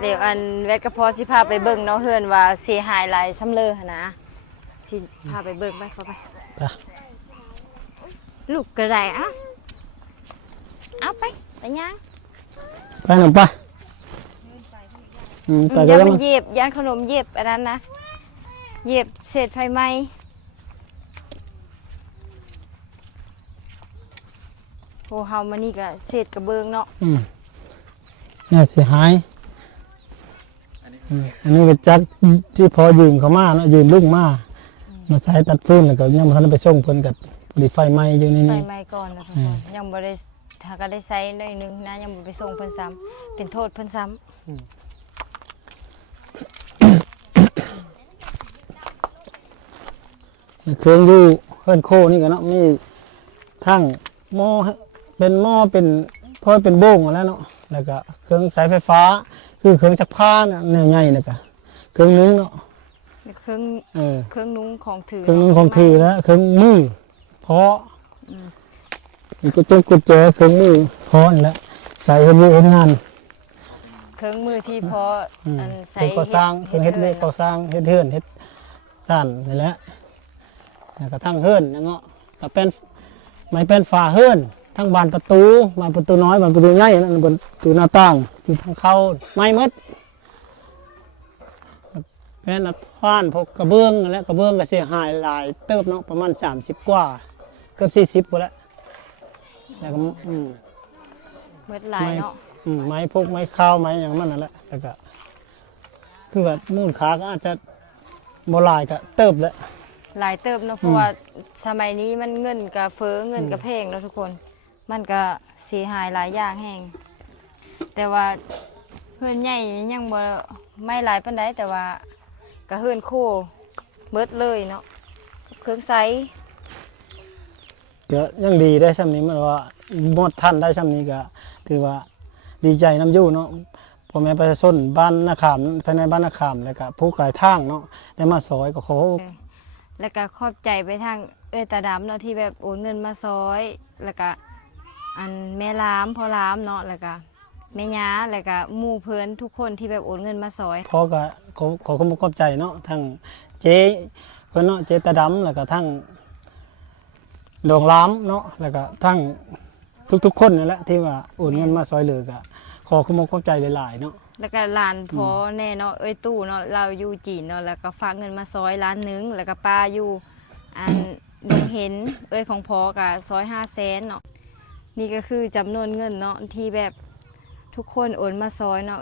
เดี๋ยวอันเวทกระเพาะสิพาไปเบิ่งเนาะเฮือนว่าเสียหายหลายซ้ำเลยหั่นนะสิพาไปเบิ่งไปเข้าไปลูกกระไรอ่ะเอาไปย่าง ไปหน่อยไปไปก็ อย่า ได้ มัน มั้ง เหยียบย่านขนมเหยียบอันนั้นนะเหยียบเศษไฟไหม้โหเฮามานี่ก็เศษกระเบื้องเนาะ เนี่ยเสียหายอันนี้ก็จักที่พอยืมเขามาเนาะยืมลุงมาใช้ตัดฟืนแล้วก็ยังมาทันไปส่งเพิ่นกับผลิตไฟไหม้อยู่ใน ไฟ นี้ ไหม้ก่อนนะทุกคนยังบ่ได้ถ้าก็ได้ใช้หน่อยนึงนะยังบ่ไปส่งเพิ่นซ้ำเป็นโทษเพิ่นซ้ำ เครื่องอยู่เฮือนโคนี่ก็เนาะมีทั้งหม้อเป็นหม้อเป็นพอเป็นโบ้งแล้วเนาะแล้วก็เครื่องสายไฟฟ้าคือเครื่องซักผ้าน่ะแนวใหญ่นี่ก็เครื่องนึงเนาะ เครื่องนุ้งของถือ เครื่องนึงของทีแล้วเครื่องมือเพาะมีกุญแจเครื่องมือเพาะนี่แหละใส่ให้มือเฮ็ดงาน เครื่องมือที่พออัน เค ใส่ รื่องก่อสร้างเครื่องเฮ็ดเวกก่อสร้างเฮ็ดเฮือนเฮ็ดซ่านนี่แหละแล้วก็ทั้งเฮือนเนาะก็เป็นไม้เป็นฝาเฮือนทั้งบานประตูบานประตูน้อยบานประตูใหญ่นั่นบานประตูหน้าต่างที่ทางเข้าไม้หมดเป็นอัดฟ้านพวกกระเบื้องนั่นแหละกระเบื้องก็เสียหายหลายเติบเนาะประมาณ30กว่าเกือบ40พุ่นแล้วแล้วก็เมื่อหลายเนาะ ไม้พวกไม้ข้าวไม้อย่างนั้นนั่นแหละแล้วก็คือแบบมูลค่าก็อาจจะบ่หลายก็เติบแล้ว หลายเติบเนาะเพราะว่าสมัยนี้มันเงินกับเฟ้อเงินกับแพงเนาะทุกคนมันก็เสียหายหลายอย่างแห้งแต่ว่าเฮือนใหญ่ยังบ่ไม่หลายปานใดแต่ว่าก็เฮือนโคเบิดเลยเนาะเครื่องไซ ก็ยังดีได้ช่ำนี้มันว่าหมดท่านได้ช่ำนี้ก็ถือว่าดีใจน้ำยู่เนาะพ่อแม่ประชาชนบ้านนาขามภายในบ้านนาขามแล้วก็ผู้กายทางเนาะได้มาซอยก็ขอ แล้วก็ขอบใจไปทางตาดำเนาะที่แบบโอนเงินมาซอยแล้วก็อันแม่ล้ามพ่อล้ามเนาะแล้วก็แม่ย้าแล้วก็หมู่เพื่อนทุกคนที่แบบโอนเงินมาซอย พอก็ขอขอบใจเนาะทั้งเจ๊เพิ่นเนาะเจ๊ตาดำแล้วก็ทั้งดองล้ามเนาะแล้วก็ทั้งทุกๆคนนั่นแหละที่ว่าโอนเงินมาซอยเหลือก็ขอขอบใจหลายๆเนาะ แล้วก็หลานพอแน่เนาะตู้เนาะเราอยู่จีนเนาะแล้วก็ฝากเงินมาซอยล้านหนึงแล้วก็ป้าอยู่อันดงเห็นของพอกับซอย500,000เนาะนี่ก็คือจำนวนเงินเนาะที่แบบทุกคนโอนมาซอยเนาะ